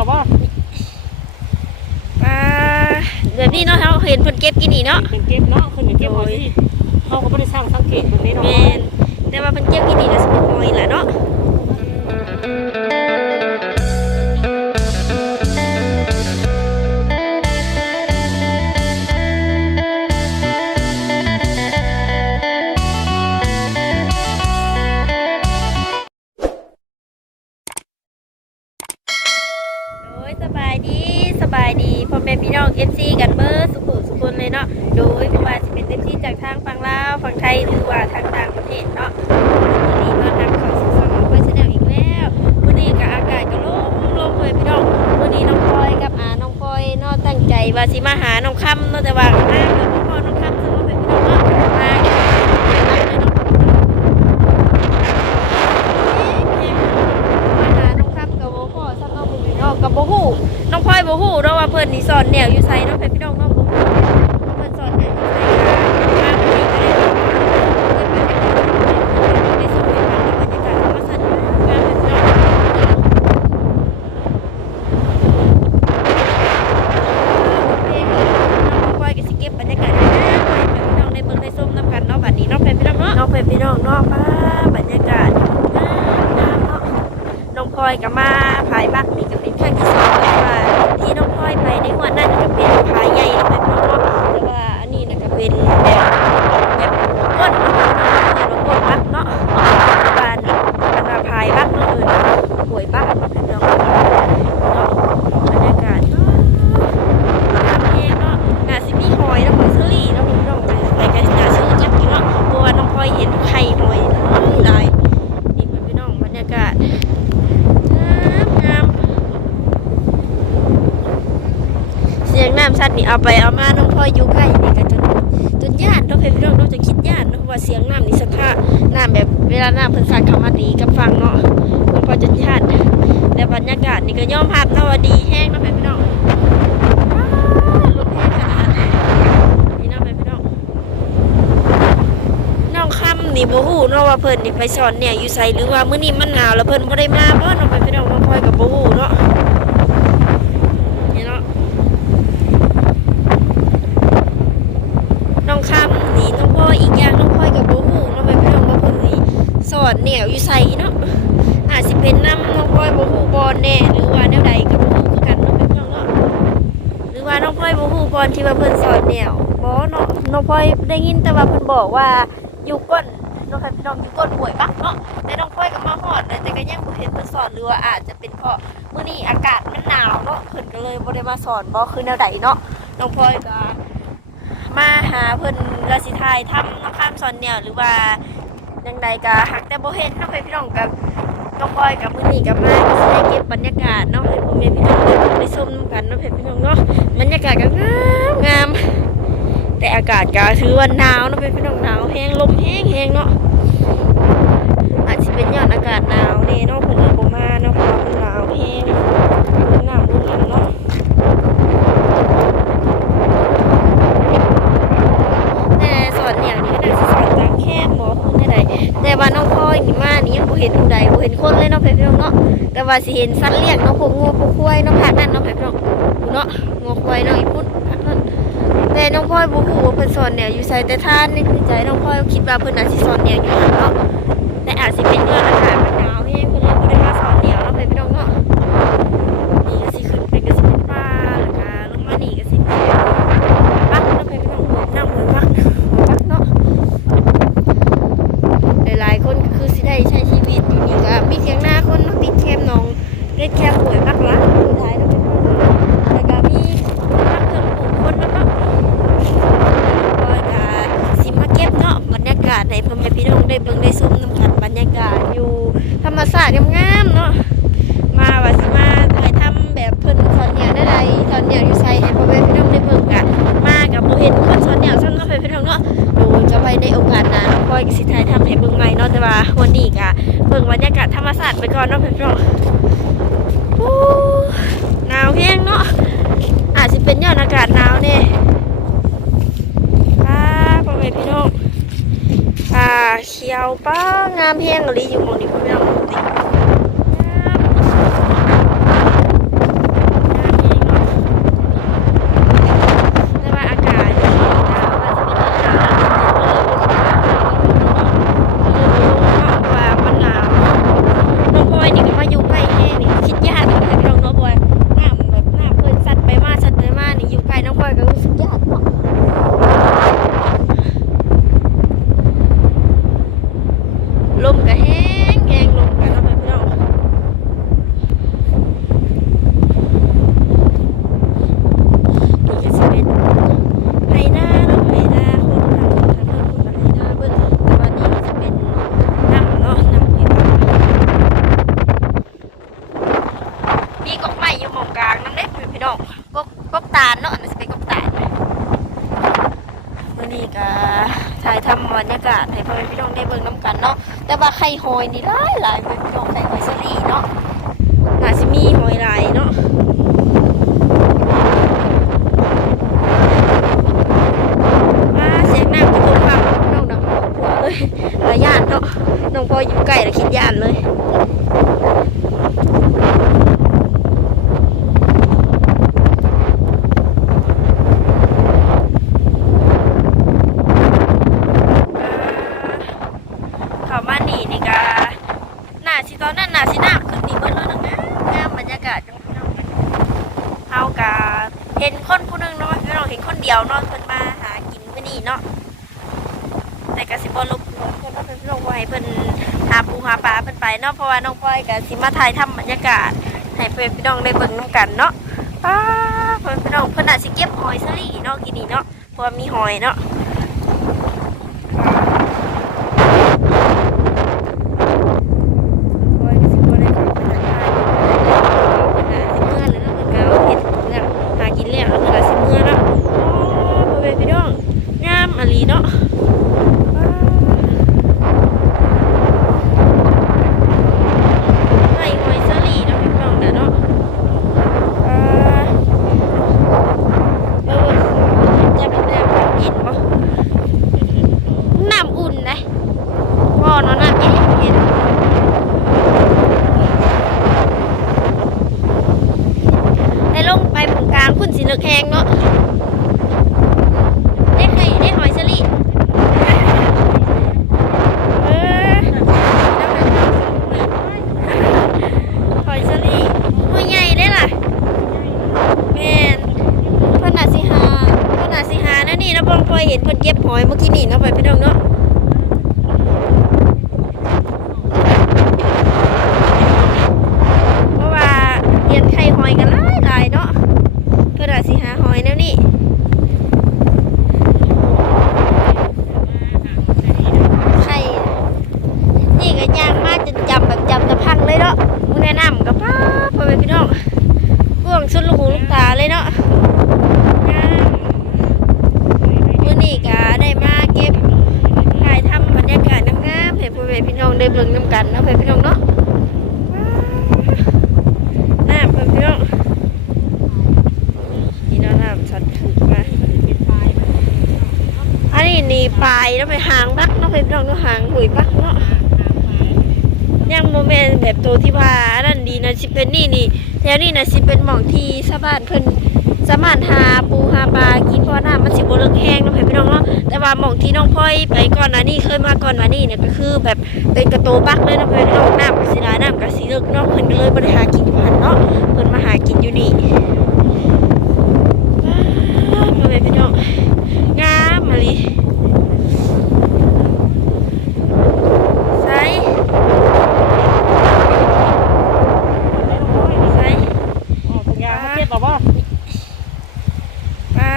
กับว่าอ่าแบบนี้เนาะเราเห็นเพิ่นเก็บกินนี่เนาะเป็นเก็บเนาะคนเก็บเอาที่เขาก็ไม่ได้สร้างสังเกตแบบนี้เนาะแม่นแต่ว่าเพิ่นเก็บกินนี่ก็สิเป็นหอยแหละเนาะ ยสบายดีสบายดีพ่อแม่พี่น้อง FC กันเบอร์สุขุสุขุนเลยเนาะโดยไม่ว่าจะเป็น FC จากทางฝั่งลาวฝั่งไทยหรือว่าทางต่างประเทศเนาะวันนี้มาทางเขาสุขสันต์น้องพลอยชาแนลอีกแล้ววันนี้ก็อากาศก็ลมลมเลยพี่น้องวันนี้น้องพลอยกับอาน้องพลอยเนาะตั้งใจว่าสิมาหาน้องคำเนาะแต่ว่าหน้าเกิดพี่พ่อน้องคำซึ่งว่าเป็นพี่น้องเนาะมาเก็บมาเลยเนาะมาหาน้องค่ำกับโบพ่อซ้ำน้องเป็นพี่น้องกับโบฮู้น้องพลอยโบฮู้เนาะว่าเพิ่นนี่สอนแนวอยู่ไซเนาะเป็นพี่น้องเนาะโบฮู้เพิ่นสอนแนวอยู่ไสค่ะมาวันนี้ก็ได้ไปส่งไปฟังบรรยากาศธรรมชาติงามเป็นพี่น้องเพลงน้องพลอยก็สิเก็บบรรยากาศให้นะไปให้พี่น้องได้เบิ่งได้ชมนํกันเนาะบัดนี้เนาะเพื่อนพี่น้องเนาะน้องเพื่อนพี่น้องเนาะมาบรรยากาศงามๆเนาะ น้องพลอยกับมาพายบักนี่ก็เป็นครั้งที่สองแต่ว่าที่น้องพลอยไปในหัวนั่นก็เป็นพายใหญ่แล้วเป็นน้องเนาะแต่ว่าอันนี้นะก็เป็นแบบแบบก้นเนาะเอิ้นว่าก้นบักเนาะบ้านบ้านว่าพายบักเนาะเอิ้นว่าหวยบักเนาะเป็นน้องเนาะบรรยากาศเนาะน้ำแห้งเนาะน่าสิมีหอยแล้วหอยเชอรี่เนาะพี่น้องไปกันน่าซื้อจักกินเนาะเพราะว่าน้องพลอยเห็นไข่หอยหลายนี่เป็นพี่น้องบรรยากาศ งามเสียงน้ำชัดนี่ เอาไปเอามาน้องพ่อยอยู่ใกล้นี่ก็จนจนย่านน้องเพชรพี่น้องน้องจะคิดย่านเนาะว่าเสียงน้ำนี่สภาพน้ำแบบเวลาน้ำเพิ่นสาดเข้ามาดีกับฟังเนาะน้องพ่อจนย่านแต่บรรยากาศนี่ก็ย่อมภาพเนว่าดีแห้งเนาะเพชรพี่น้องว้าวรถแห้งขนาดนี่เนาะเพชรพี่น้องน้องคำนี่บ่ฮู้เนาะว่าเพิ่นนี่ไปสอนเนี่ยอยู่ไสหรือว่ามื้อนี้มันหนาวแล้วเพิ่นบ่ได้มาบ่น้องเพชรพี่น้องน้องพลอยก็บ่ฮู้เนาะ นี่เนาะน้องคำนี่น้องพ่อยอีกอย่างน้องพ่อยกับโบหูน้องไปพี่น้องว่าเพิ่นนี่สอนแนวอยู่ใส่เนาะอาจสิเป็นน้ำน้ องพ่อยโบหูบอลแน่หรือว่าแนวใดกับโบหูคือกันเนาะพี่น้องเนาะหรือว่าน้องพ่อยโบหูบอลที่ว่าเพิ่นสอนแนวบ่เนาะน้องพ่อยได้ยินแต่ว่าเพิ่นบอกว่าอยู่ก้นน้องพี่น้องอยู่ก้นป่วยปักเนาะแต่น้องพ่อยก็มาฮอดเลยแต่ก็ยังบ่เห็นเพิ่นสอนหรือว่าอาจจะเป็นเพราะมื่อนี้อากาศมันหนาวเนาะเพิ่นก็เลยบ่ได้มาสอนบ่คือแนวใดเนาะน้องพลอยก็มาหาเพิ่นราสิทายทำน้องข้ามสอนแนวหรือว่าจังใดก็หักแต่บ่เห็นเนาะพี่น้องกับ ก็ปล่อยกับมือนี้ก็มาสิได้เก็บบรรยากาศเนาะให้พ่อแม่พี่น้องได้เบิ่งได้ชมนำกันเนาะพี่น้องเนาะบรรยากาศก็งามงามแต่อากาศก็ถือว่าหนาวเนาะพี่น้องหนาวแห้งลมแห้งแห้งเนาะอาจจะเป็นยอดอากาศหนาวเน่เนาะเพิ่นเลยบ่มาเนาะเพราะว่ามันหนาวแห้ง น้ำรุ่นยังเนาะแต่สอนเนี่ยนี่ก็น่าจะสอนตามแคบหมอคุณได้ใดแต่ว่าน้องพลอยนี่มานี่ยังบ่ เห็นผู้ใดบ่เห็นคนเลยเนาะเพื่อนเนาะแต่ว่าสิเห็นสัตว์เลี้ยงเนาะพวกงูพวกควายเนาะผักนั่นเนาะเพื่อนเนาะงูควายเนาะอีพุ่นผักนั่นแต่น้องพลอยบ่ฮู้ว่าเพิ่นสอนแนวอยู่ไสแต่ท่านนี่คือใจน้องพลอยคิดว่าเพิ่นน่าสิสอนแนวอยู่นั่นเนาะแต่อาจสิเป็นเพื่อนอากาศมันหนาวแฮงเพิ่นเลยบ่ได้มาสอนแนวเนาะเพื่อนๆเนาะ นี่ก็สิขึ้นไปก็สิเป็นป่าแล้วก็ลงมานี่ก็สิเป็นปักแล้วไปก็ต้องหัวนั่งหัวปักหัวปักเนาะหลายๆคนก็คือสิได้ใช้ชีวิตอยู่นี่ก็มีเสียงหน้าคนเนาะติดแคมหนองเล็ดแคมหวยปักละสุดท้ายแล้วเป็นคนแล้วก็มีปักเครื่องปลูกคนเนาะเนาะก็จะสิมาเก็บเนาะบรรยากาศใน พ่อแม่พี่น้องได้เบิ่งได้ชมนำกันบรรยากาศอยู่ธรรมชาสติงามๆเนาะมาว่าสิมาถ่ายทำแบบเพิ่นสอนเนี่ยได้ไรสอนเนี่ยอยู่ไสให้พ่อแม่พี่น้องได้เบิ่งกันมากับบ่เห็นคนสอนเนี่ยซ้ำเนาะพ่อแม่พี่น้องเนาะดยจะไปในโอกาสหน้าน้องพลอยก็สิถ่ายทำให้เบิ่งใหม่เนาะแต่ว่าวันนี้ก็เบิ่งบรรยากาศธรรมชาสติไปก่อนเนาะพ่อแม่พี่น้องโอ้หนาวแฮงเนาะอาจสิเป็นยอนอากาศหนาวแน่อ่าพ่อแม่พี่น้อง เขียวป้างามแห้งอีหรือยู่มองนี้พ่อแม่พี่น้องติ งาม ของกลางน้ำเล็กพี่น้องกกกกตาลเนาะอันนั้นสิเป็นกกตาลวันนี้ก็ถ่ายทำบรรยากาศให้พ่อแม่พี่น้องได้เบิ่งน้ำกันเนาะแต่ว่าไข่หอยนี่หลายหลายพ่อแม่พี่น้องไข่หอยสลีเนาะน่าสิมีหอยหลายเนาะว้าเสียงน้ำกระตุ้นฟังน้องดังหัวเลยระยานเนาะน้องพออยู่ ใกล้แล้วคิดย่านเลยเขามาหนีนี่กาหน้าสิตอนนั้นหน้าสิหน้าขึ้นนี่เบิดแล้วนะงามบรรยากาศจังพี่น้อากาเห็นคนผู้หนึงเนาะพี่น้องเห็นคนเดียวนาะเพิ่นมาหากินมื้อนี้เนาะ แต่กสิบ่รบกวนเพิ่นเนเพิ่นน้องไว้เพิ่นหาปูหาปลาเพิ่นไปเนาะเพราะว่าน้องพลอยก็สิมาถ่ายทำบรรยากาศให้เพื่อนพี่น้องได้เบิ่งนํกันเนาะป้าเพื่อนพี่น้องเพิ่นน่าสิเก็บหอยซะลีเนาะกินนี่เนาะเพราะว่ามีหอยเนาะ โอ้ยสิบ่ได้เข้าไปทักทายเพิ่นน่ะสิเมื่อแล้วเนาะเพิ่นก็เฮ็ดแล้วหากินแล้วแล้วเพิ่นก็สิเมื่อเนาะโอ้พ่อแม่พี่น้องงามอะลีเนาะว้าวไห้หอยสลีเนาะพี่น้องน่ะเนาะอ่าเออจะเป็นแบบเย็นบ่น้ำอุ่นนะบ่เนาะน้ำเย็นเย็น ได้ลงไปผงกลางพุ่นสีเลือกแหงเนาะได้ไข่ได้หอยสลิดเออหอยสลิดหอยใหญ่ได้ล่ะแม่นเพิ่นน่ะสิหาเพิ่นน่ะสิหานะนี่นะเพิ่นเคยเห็นเพิ่นเก็บหอยเมื่อกี้นี่เนาะไปพี่น้องเนาะเพราะว่าเรียนไข่หอยกันหลายหลายเนาะเพิ่นน่ะสิหาหอยแนวนี้ ไข่นี่ก็ย่างมากจนจำแบบจำตะพังเลยเนาะมึงแนะนำกับป้าพ่อแม่พี่น้องพ่วงสุดลูกหูลูกตา เนาะงามมื้อนี้ก็ได้มาเก็บถ่ายทำบรรยากาศงามๆให้พ่อแม่พี่น้องได้เบิ่งนํกันเนาะพ่อพี่น้องเนาะน้ำพ่อพี่น้องนี่เนาะน้ำสัตว์ถูกมาอันนี้นี่ปลายแล้วไปหางบักเนาะไปลองดูหางหุยบักเนาะยังโมเมนต์แบบตัวที่ว่าอันนั่นดีนะสิเป็นนี่นี่แถวนี้นะสิเป็นหมองที่ชาวบ้านเพิ่น สามารถหาปูหาปลากินเพราะน้ำมันสิบ่เลิกแห้งเนาะพี่น้องเนาะแต่ว่าหม่องที่น้องพ่อยไปก่อนนะนี่เคยมาก่อนมานี่เนี่ยก็คือแบบเป็นกระโตบักเลยเนาะพี่น้องน้ำก็สีหลาน้ำก็สีเลิกเนาะเพิ่นก็เลยบริหากินพันเนาะเพิ่นมาหากินอยู่นี่ว้าวพ่อแม่พี่น้องงามมาลีส่ใส่ อ๋อปัญญาเขาเก็บแบบว่า ปลา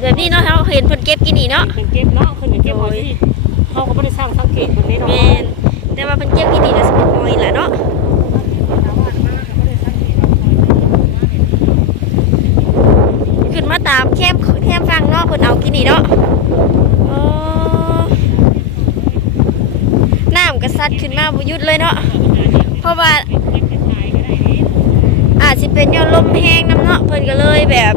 แบบนี้เนาะเราเห็นเพิ่นเก็บกินนี่ เนาะเป็นเก็บเนาะคนอย่างเก็บหอยที่เขาก็ไม่ได้สร้างสังเกตคนนี้เนาะแม่นแต่ว่าเพิ่นเก็บกินนี่น่ะสิเป็นหอยแหละเนาะขึ้นมาตามแคมแคมฟังเนาะเพิ่นเอากินนี่เนาะอ๋อน้ำกระซัดขึ้นมาบ่หยุดเลยเนาะเพราะว่าอาจจะเป็นยอดลมแห้งน้ำเนาะเพิ่นก็เลยแบบ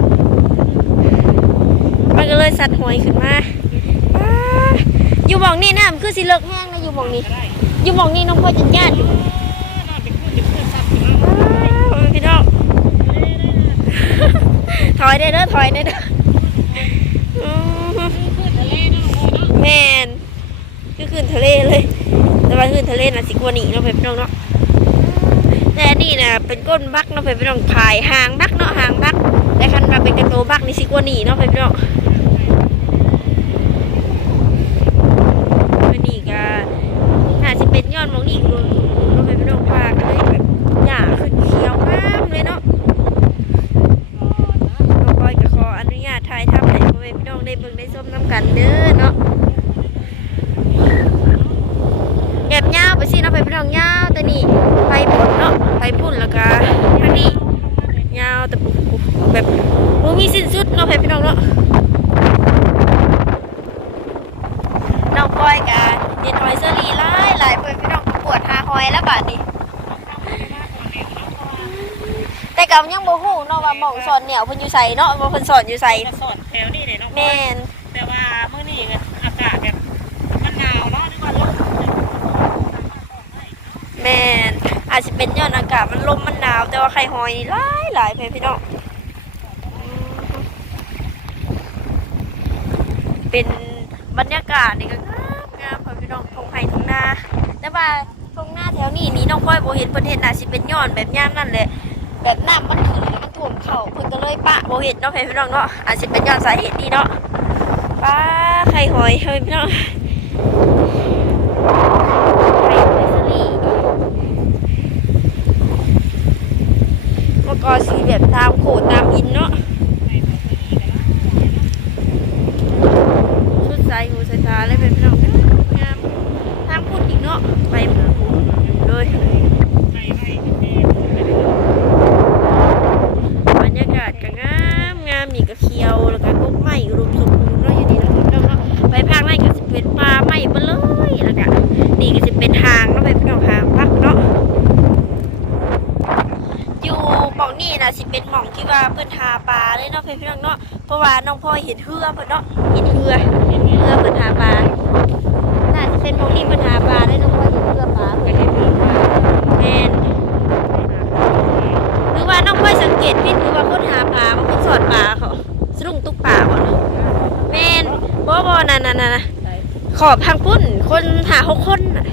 มันก็เลยสัตว์หอยขึ้นมาอ้า อยู่หมองนี่น้ำคือสิเลิกแห้งนะอยู่หมองนี้ อยู่หมองนี้น้องพ่อจัดญาติอยู่อ้าวพี่น้องถอยได้เด้อถอยได้เด้ออืมแมนคือขึ้นทะเลเลย แต่ว่าขึ้นทะเลน่ะสิกว่านี้เนาะพี่น้องเนาะแต่อันนี่นะเป็นก้นบักเนาะเพื่อนพี่น้องพายหางบักเนาะหางบักแต่คันมาเป็นกระโตบักนี่สิกว่านี่เนาะเพื่อนพี่น้องวันนี้ก็น่าจะเป็นยอดมองนี่รวมเนาะเพื่อนพี่น้องพากันเลยแบบหญ้าขึ้นเขียวงามเลยเนาะน้องปอยก็ขออนุญาตถ่ายทำให้พ่อแม่พี่น้องได้เบิ่งได้ชมน้ำกันเด้อเนาะแบบยาวไปสิเนาะเพื่อนพี่น้องยาวแต่นี่ ไปพุ่นเนาะไปพุ่นแล้วก็ทางนี้ แบบบ่มีสิ้นสุดเนาะพี่น้องเนาะน้องก้อยกะเด็ดหอยเซอรี่หลายหลายเพื่อนพี่น้องปวดหาหอยแล้วบาดนี้ แต่ ก็ยังบ่ฮู้เนาะว่าหม่องสอนเหนียวเพิ่นอยู่ไสเนาะว่าเพิ่นสอนอยู่ไสมาสอนแถวนี่เลยน้องแม่นแต่ว่ามื้อนี้ก็อากาศแบบมันหนาวเนาะหรือว่าลมแม่นอาจสิเป็นย้อนอากาศมันลมมันหนาว แต่ว่าไข่หอยนี่หลายหลายเพื่นพี่น้องเป็นบรรยากาศนี่ก็งามงามเพื่อนพี่น้องทงไห้ทงนาแต่ว่าทงนาแถวนี้นี่น้องก้อยบ่เห็นเพิ่นเฮ็ดน่าสิเป็นย้อนแบบย่างนั่นแหละ แบบน้ำมันขึ้นมันท่วมเข่าเพิ่นก็เลยปะบ่เห็นเนาะเพื่อนพี่น้องเนาะอาจสิเป็นย้อนสาเหตุนี้เนาะป้าไข่หอยเพื่อนพี่น้องไข่หอยสลีมื่อก่อนสีแบบตามโขดตามหินเนาะชุดสายหูสายตาเลยเพื่อนพี่น้องงามทางพูดอีกเนาะไปเลย ไม่ไม่แม่ บรรยากาศก็งามงามนี่ก็เขียวแล้วก็กกไม้อุมสมบูรณ์เนาะอยู่นี่เนาะพี่น้องเนาะไปภาคใต้ก็จะเป็นป่าไม้เบเลยแล้วก็นี่ก็จะเป็นทางเนาะไปพี่น้องหางพักเนาะอยู่หม่องนี่นะสิเป็นหม่องที่ว่าเพิ่นหาปลาเลยเนาะพี่น้องเนาะเพราะว่าน้องพ่อเห็นเรือเพิ่นเนาะเห็นเรือเห็นเรือเพิ่นหาปลาน่าจะเป็นหม่องนี้เพิ่นหาปลาเลยน้องพ่อเห็นเรือปลาเพิ่นเห็นเรือปลาแม่นหรือว่าน้องค่อสังเกตผิดหรือว่าคนหาปลาว่าคนสอดปลาเขาสรุงตุกปลาบ่เนาะแม่น บ่บ่นั่นนั่นนั่นน่ะขอบทางปุ้น คนหาหกคนน่ะ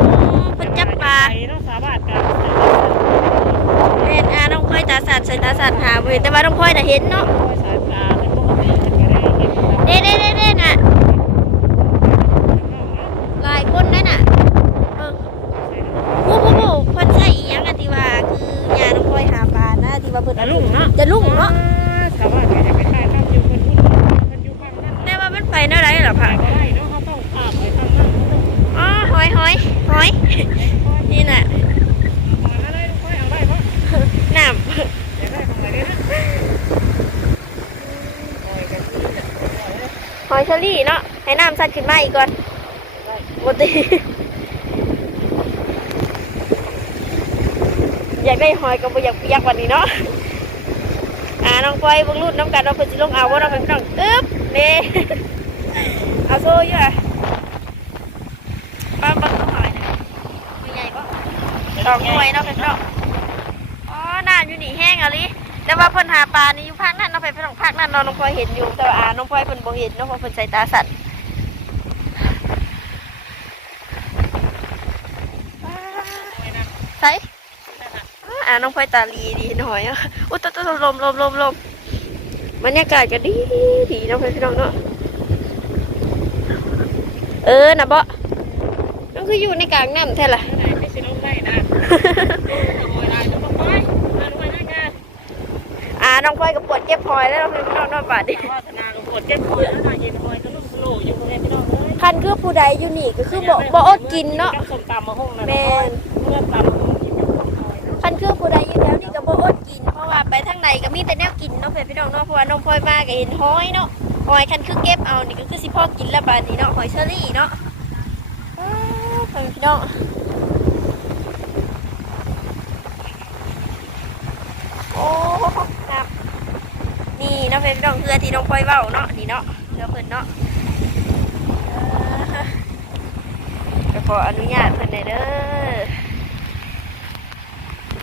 อ๋อเพิ่นจับปลาเนาะสาบานกันแม่นอ่าน้องค่อยตาสัตว์ใส่ตาสัตว์หาบ่เห็นแต่ว่าน้องค่อยน่ะเห็นเนาะ สายตาเป็นปกติมันก็ได้เห็น เด้เด้เด้เด้น่ะหลายคนนั่นน่ะเบิ่งผู้ผู้ผู้เพิ่นใช้อีหยังอะที่ว่าคือยาน้องค่อยหาปลานะที่ว่าเพิ่น ตะลุงเนาะ จะลุ่งเนาะ สาบานกันจะไปถ่ายทำอยู่คนที่มันอยู่ข้างนั้น แต่ว่ามันไปแนวไหนเหรอ ถ่า คะ ยก็ได้เนาะเขาต้องข้ามไปข้างนั้น อ๋อหอยหอยหอย นี่น่ะมาแล้วได้ค่อยเอาได้ปะน้อยากได้ของอะไรนะโอ้ยกันำหอยเชอรี่เนาะให้น้ำสัดขึ้นมาอีกก่อนปกติอยากได้หอยก็บ่อยากเปียกวันนี้เนาะอ่าน้องปอยเบางรุ่นน้องกันเราเพิ่นสิลงเอาว่าเราเป็นพี่น้องอึ๊บนี่เอาโซ่อยู่อะป้าบังหอยนะมีใหญ่ปะด อกหอยเนาะเป็นพี่น้องอ๋อน้ำอยู่นี่แห้งอะลิแต่ว่าเพิ่นหาปลานี่อยู่ภาคนั้นเนาะไปเพิ่นของภาคนั้นเนาะน้องพลอยเห็นอยู่แต่ว่าอาน้องพลอยเพิ่นบ่เห็นเนาะเพราะเพิ่นใส่ตาสัตว์ใส่อ่าน้องพลอยตาลีดีหน่อยอะอุ้ยตะตะลมลมลมลมบรรยากาศก็ดีดีเนาะพี่น้องเนาะเออนะบาะนั่นคืออยู่ในกลางน้ำแท้ล่ะ อ้ยได้ต้องไปมาด้วยนะแกอ่าน้องพลอยก็ปวดเจ็บพลอยแล้วเนาะพี่น้องเนาะบาดนี้วาสนาก็ปวดเจ็บคอแล้วนะเย็นคอยก็ลุ่มโลอยู่คนเดียวพี่น้องเอ้ยคันคือผู้ใดอยู่นี่ก็คือบ่บ่อดกินเนาะส้มตำมาห้องนะแม่นเมื่อตำมาห้องกินกับข้าวซอยคันคือผู้ใดอยู่แถวนี้ก็บ่อดกิน เพราะว่าไปทางไหนก็มีแต่แนวกินเนาะเพื่อนพี่น้องเนาะเพราะว่าน้องพลอยมาก็เห็นหอยเนาะหอยคันคือเก็บเอานี่ก็คือสิพ่อกินแล้วบาดนี้เนาะหอยเชอรี่เนาะอ้าวเพื่อนพี่น้อง อ้ครับนี่เนาะเพื่อนพี่น้องเพื่อที่น้องพลอยเว้าเนาะนี่เนาะเพื่อเพิ่นเนาะเออก็ขออนุญาตเพิ่นหน่อยเด้อ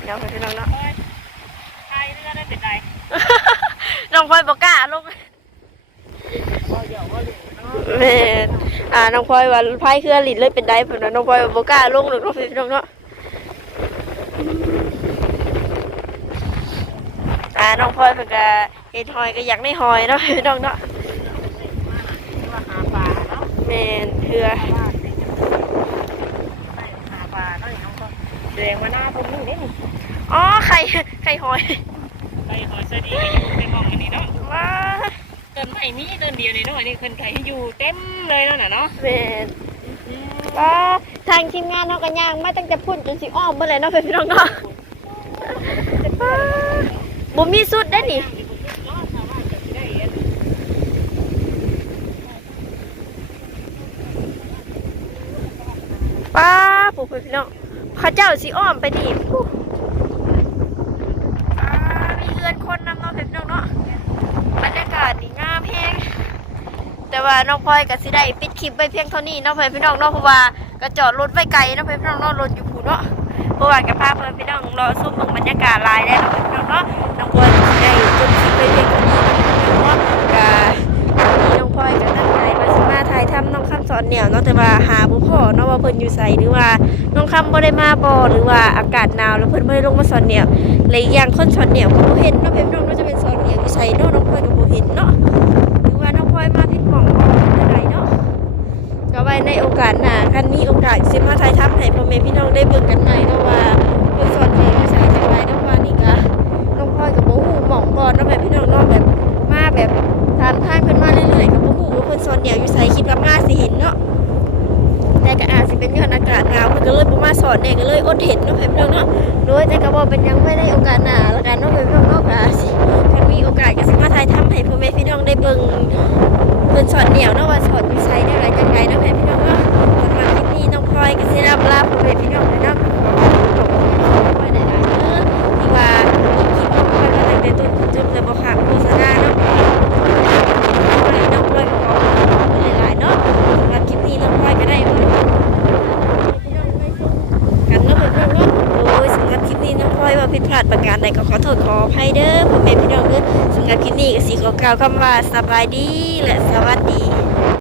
เนาะเพื่อนพี่น้องเนาะไทยเรือได้เป็นไรน้องพลอยบอกกล้าลงก็เดี๋ยวก็เหลือเนาะแม่นอ่าน้องพลอยว่าพายเครือลิ้นเลยเป็นได้เพิ่นว่าน้องพลอยว่าบ่กล้าลงหรอกเนาะพี่น้องเนาะ อ่าน้องพลอยเพิ่นก็เห็นหอยก็อยากได้หอยเนาะพี่น้องเนาะว่าหาปลาเนาะแม่นเถือว่าหาปลาเนาะอย่างน้องก็แสดงว่าหน้าผมนี่นี่อ๋อไข่ไข่หอยไปหอยสดีอยู่ในห้องอันนี้เนาะว้าเดินไม่มีเดินเดียวในน้อยนี่คนไทยอยู่เต็มเลยนั่นน่ะเนาะแม่นว้าทางทีมงานเฮาก็ย่างมาตั้งแต่พุ่นจนสิอ้อมเบิดเลยเนาะพี่น้องเนาะ บ่มีสุดได้นี่ป้าปู่พี่น้องเข้าเจ้าสิอ้อมไปดิปุ๊ป้ามีเรือนคนนำเนาะพี่น้องเนาะบรรยากาศดีงามแฮงแต่ว่าน้องพลอยกับสิได้ปิดคลิปไว้เพียงเท่านี้นาะเพื่อนพี่น้องเนาะเพราะว่าก็จอดรถไว้ไกลนาะเพื่อนพี่น้องเนาะรถอยู่ผู้เนาะ เพราะว่ากับพาพเพื่อนพี่น้องรอซุ่มเบิ่งบรรยากาศลายได้วเนาะเพื่อนพี่น้องเนาะน้องพลอยก็สิได้จบคลิปไว้เพียงเท่านี้เนาะเพื่อนพี่น้องเนาะก็น้องพลอยก็ตั้งใจมาสิมาถ่ายทำน้องคำสอนเหนียวเนาะแต่ว่าหาบุพ่อเนาะว่าเพิ่นอยู่ไสหรือว่าน้องคำบ่ได้มาบ่หรือว่าอากาศหนาวแล้วเพิ่นบ่ได้ลงมาสอนเหนียวและอีกอย่างคนสอนเหนียวก็บ่เห็นเนาะเพิ่นน้องว่าจะเป็นสอนเหนียวอยู่ไสเนาะน้องพลอยก็บ่เห็นเนาะหรือว่าน้องพลอยมาผิดหม่องบ่ได้ไดเนาะ ก็ไว้ในโอกาสหน้าคันมีโอกาสสิมาถ่ายทำให้พ่อแม่พี่น้องได้เบิ่งกันใหม่เนาะว่าเพิ่นสอนเหนียวอยู่ไสจังไดเนาะว่านี่ก็น้องพลอยก็บ่ฮู้หม่องบ่เนาะแม่พี่น้องเนาะแบบมาแบบตามทางเพิ่นมาเรื่อยๆกับบ่ฮู้ว่าเพิ่นสอนเดียวอยู่ไสคิดว่ามาสิเห็นเนาะแต่ก็อาจสิเป็นย้อนอากาศหนาวเพิ่นก็เลยบ่มาสอนแน่ก็เลยอดเห็นเนาะเพิ่นเนาะเนาะโดยแต่ก็บ่เป็นยังไม่ได้โอกาสหน้าล้วกันเนาะเพิ่นเนาะเนาะก็อาจสิคันมีโอกาสก็สิมาถ่ายทำให้พ่อแม่พี่น้องได้เบิ่ง เป็นสอดเหนียวเนาะว่าสอนอยู่ไสได้หลายจังไงเนาะเพิ่นพี่น้องเนาะสำหรับคลิปนี้น้องพลอยก็สิรับลาพ่อแม่พี่น้อง กล่าวคำว่าสบายดีและสวัสดี